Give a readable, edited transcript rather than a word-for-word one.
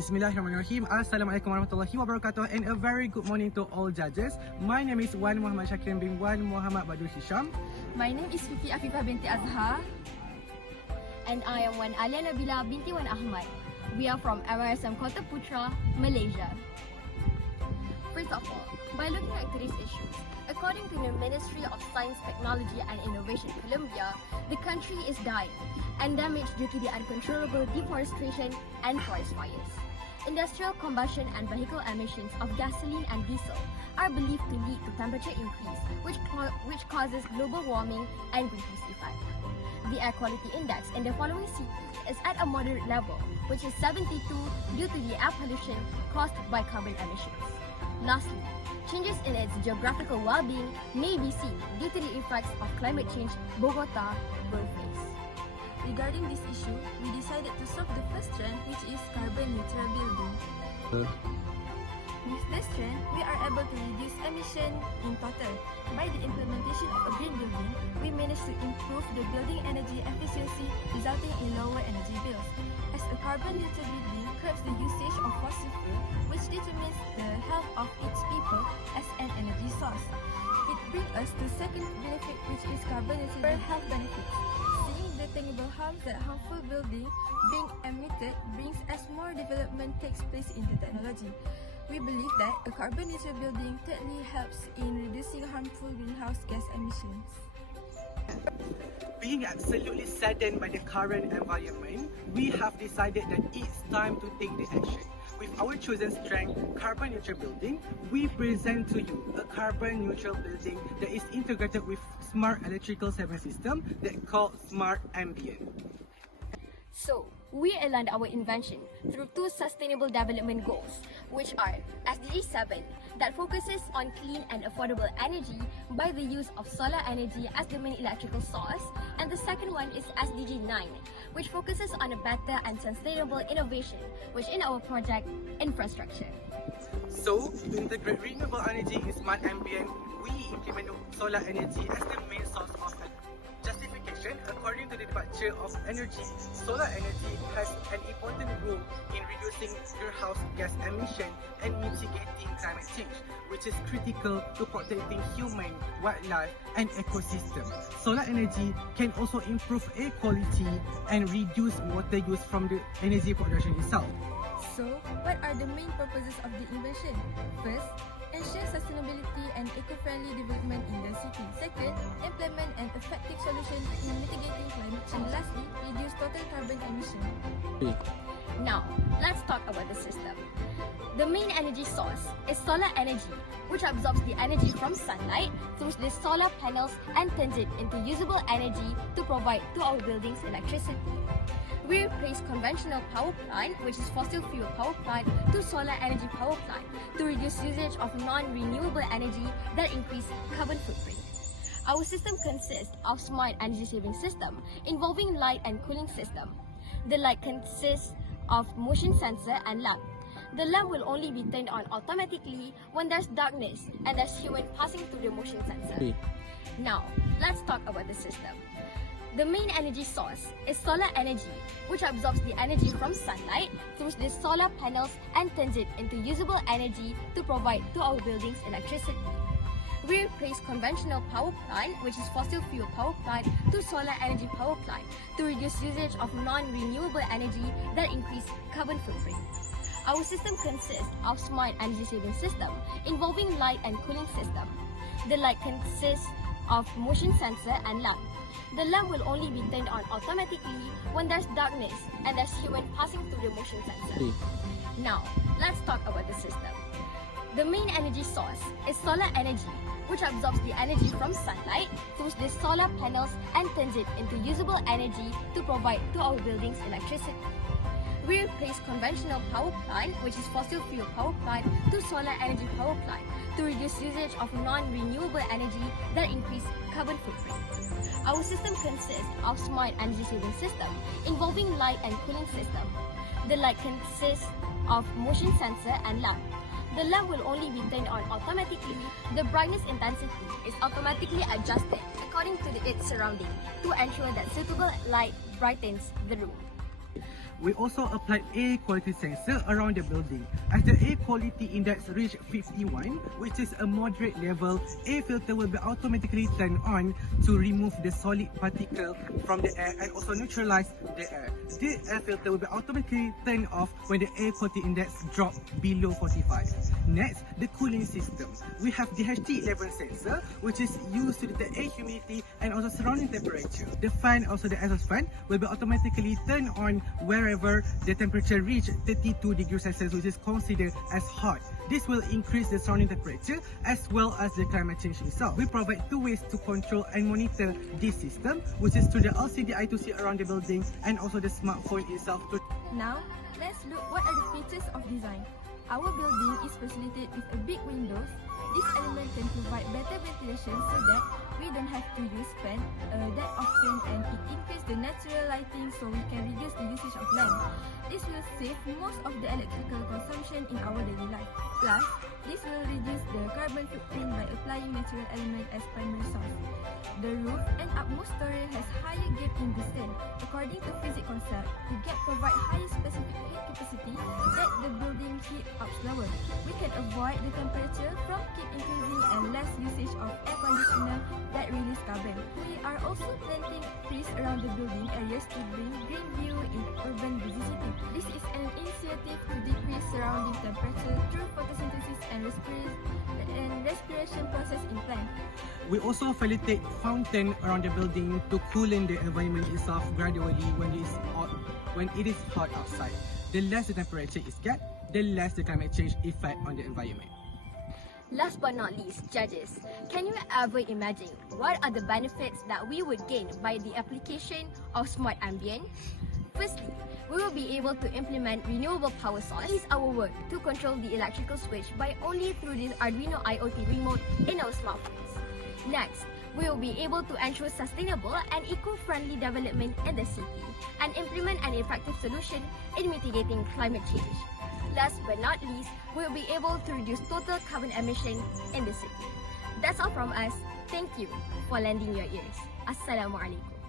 Bismillahirrahmanirrahim. Assalamualaikum warahmatullahi wabarakatuh and a very good morning to all judges. My name is Wan Muhammad Shakir bin Wan Muhammad Badur Hisham. My name is Fifi Afifah binti Azhar. And I am Wan Alia Nabila binti Wan Ahmad. We are from MRSM KOTA PUTRA, Malaysia. First of all, by looking at today's issues, according to the Ministry of Science, Technology and Innovation, Colombia, the country is dying and damaged due to the uncontrollable deforestation and forest fires. Industrial combustion and vehicle emissions of gasoline and diesel are believed to lead to temperature increase, which causes global warming and greenhouse effect. The air quality index in the following cities is at a moderate level, which is 72 due to the air pollution caused by carbon emissions. Lastly, changes in its geographical well-being may be seen due to the effects of climate change Bogota will face. Regarding this issue, we decided to solve the first trend, which is carbon neutral building. With this trend, we are able to reduce emission in total. By the implementation of a green building, we managed to improve the building energy efficiency, resulting in lower energy bills. As a carbon neutral building curbs the usage of fossil fuel, which determines the health of its people as an energy source. It brings us to second benefit, which is carbon neutral health benefits. Seeing the tangible harms that harmful building being emitted brings as more development takes place in the technology. We believe that a carbon neutral building thirdly helps in reducing harmful greenhouse gas emissions. Being absolutely saddened by the current environment, we have decided that it's time to take the action. With our chosen strength, carbon neutral building, we present to you a carbon neutral building that is integrated with smart electrical saving system that called Smart Ambient. So, we aligned our invention through two sustainable development goals, which are SDG 7, that focuses on clean and affordable energy by the use of solar energy as the main electrical source, and the second one is SDG 9, which focuses on a better and sustainable innovation, which in our project, infrastructure. So, to integrate renewable energy in Smart Ambient, we implement solar energy as the main source of justification. According to the Department of Energy, solar energy has an important role in reducing greenhouse gas emission and mitigating climate change, which is critical to protecting human, wildlife and ecosystem. Solar energy can also improve air quality and reduce water use from the energy production itself. So, what are the main purposes of the invention? First, ensure sustainability and eco-friendly development in the city. Second, implement an effective solution in mitigating climate change. Lastly, reduce total carbon emission. Now, let's talk about the system. The main energy source is solar energy, which absorbs the energy from sunlight through the solar panels and turns it into usable energy to provide to our buildings electricity. We replace conventional power plant, which is fossil fuel power plant, to solar energy power plant to reduce usage of non-renewable energy that increase carbon footprint. Our system consists of smart energy saving system involving light and cooling system. The light consists of motion sensor and lamp. The lamp will only be turned on automatically when there's darkness and there's human passing through the motion sensor. Now, let's talk about the system. The main energy source is solar energy, which absorbs the energy from sunlight through the solar panels and turns it into usable energy to provide to our buildings electricity. We replace conventional power plant, which is fossil fuel power plant, to solar energy power plant to reduce usage of non-renewable energy that increase carbon footprint. Our system consists of smart energy saving system involving light and cooling system. The light consists of motion sensor and lamp. The lamp will only be turned on automatically when there's darkness and there's human passing through the motion sensor. Now, let's talk about the system. The main energy source is solar energy, which absorbs the energy from sunlight through the solar panels and turns it into usable energy to provide to our buildings electricity. We replace conventional power plant, which is fossil fuel power plant, to solar energy power plant to reduce usage of non-renewable energy that increase carbon footprint. Our system consists of smart energy saving system involving light and cooling system. The light consists of motion sensor and lamp. The lamp will only be turned on automatically. The brightness intensity is automatically adjusted according to its surrounding to ensure that suitable light brightens the room. We also applied air quality sensor around the building. As the air quality index reached 51, which is a moderate level, air filter will be automatically turned on to remove the solid particle from the air and also neutralize the air. The air filter will be automatically turned off when the air quality index drops below 45. Next, the cooling system. We have the HT11 sensor, which is used to detect air humidity and also surrounding temperature. The fan, also the exhaust fan, will be automatically turned on wherever the temperature reaches 32 degrees Celsius, which is considered as hot. This will increase the surrounding temperature as well as the climate change itself. We provide two ways to control and monitor this system, which is through the LCD I2C around the building and also the smartphone itself. Now, let's look what are the features of design. Our building is facilitated with a big windows. This element can provide better ventilation so that we don't have to use fan that often, and it increases the natural lighting so we can reduce the usage of lamp. This will save most of the electrical consumption in our daily life. Plus, this will reduce the carbon footprint by applying natural element as primary source. The roof and utmost story has higher gap in descent. According to physics concept, the gap provide higher specific heat capacity that the building heat up slower. We can avoid the temperature from keep increasing and less usage of air conditioner that release carbon. We are also planting trees around the building areas to bring green view in urban busy city. This is an initiative to decrease surrounding temperature through photosynthesis and respiration process in plant. We also facilitate fountain around the building to cooling the environment itself gradually when it is hot outside. The less the temperature is get, the less the climate change effect on the environment. Last but not least, judges, can you ever imagine what are the benefits that we would gain by the application of Smart Ambient? Firstly, we will be able to implement renewable power source. It is our work to control the electrical switch by only through the Arduino IoT remote in our smartphones. Next, we will be able to ensure sustainable and eco-friendly development in the city and implement an effective solution in mitigating climate change. Last but not least, we will be able to reduce total carbon emission in the city. That's all from us. Thank you for lending your ears. Assalamualaikum.